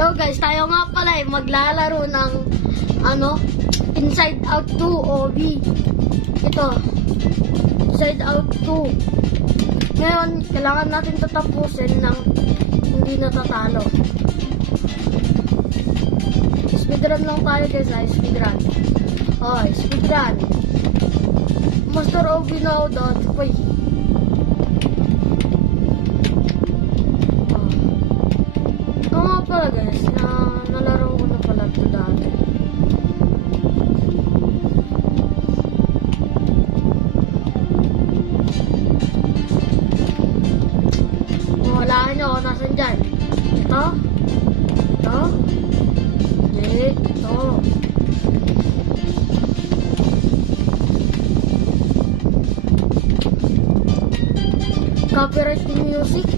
Hello guys, tayo nga pala maglalaro ng Inside Out 2 OB. Ito, Inside Out 2. Ngayon, kailangan natin tatapusin ng hindi natatalo. Speedrun lang tayo guys, speedrun. Okay, speedrun. Master OB now dot. Wait. Pala guys, nalaro ko na pala ito dati. Walaan nyo kung nasan dyan. Ito? Ito? Hindi, ito. Copyright music.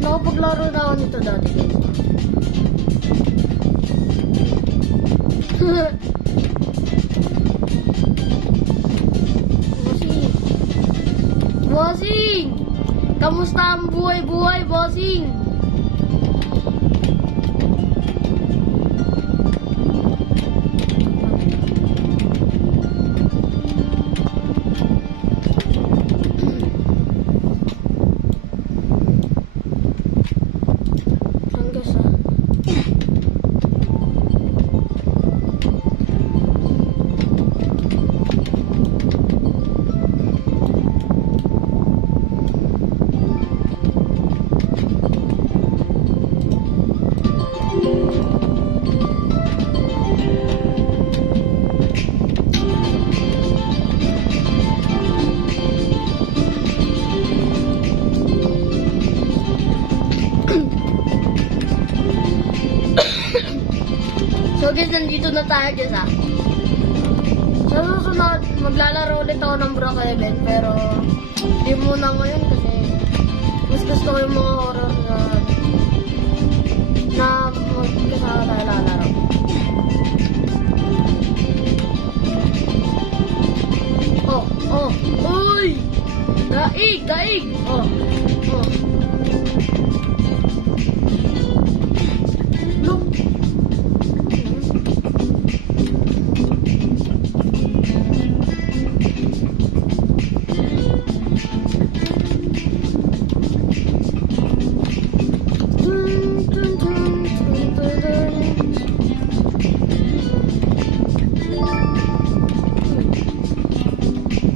Nakapaglaro na ako nito dati guys. Bossing! Kamusta ang buhay-buhay, bossing? So guys, nandito na tayo guys ha. Sa susunod, maglalaro ulit ako ng Brock Heaven, pero di muna ngayon kasi mas gusto ko yung mga horror na magkasama tayo lalaro. Oh, uy! Daig! Oh. Look!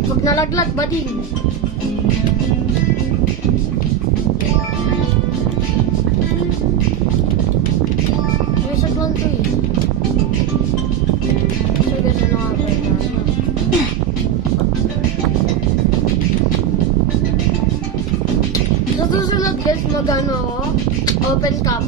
Pag nalaglag ba din? May saglang to eh. So guys, ano nga ba ito? Sa susunod guys, mag-ano ako? Open cam.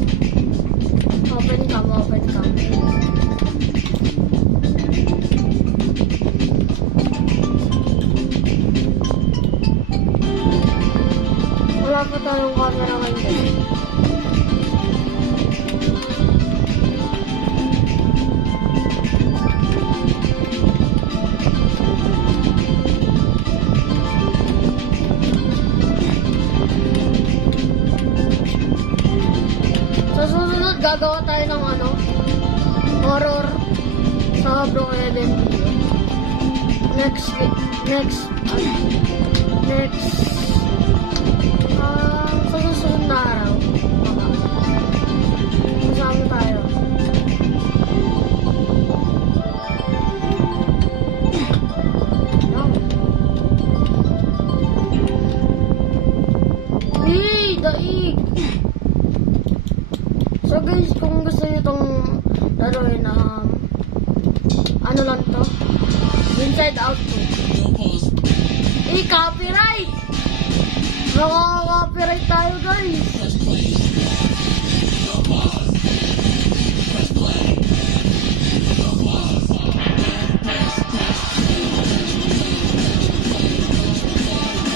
Wala pa tayong camera ngayon. Sa susunod, gagawa tayo ng horror sa Brock Heaven video. Next sa susunod na araw, kasama tayo. Hey, daig! So guys, kung gusto nyo itong laruin, ano lang to? Inside Out 2. Copyright! Nakaka-copyright tayo guys!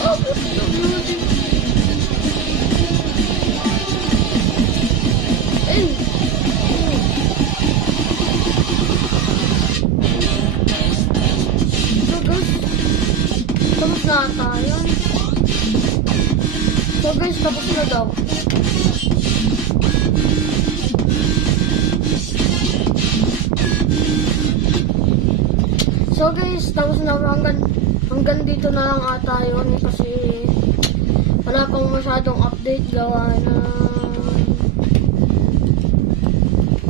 Oh, So guys, tapos na daw. So guys, tapos na hanggang dito na lang ata yun kasi wala pang masyadong update gawa na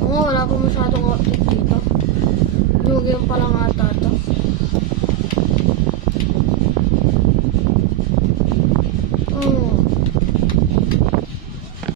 wala pang masyadong update dito. Yung game pa lang ata.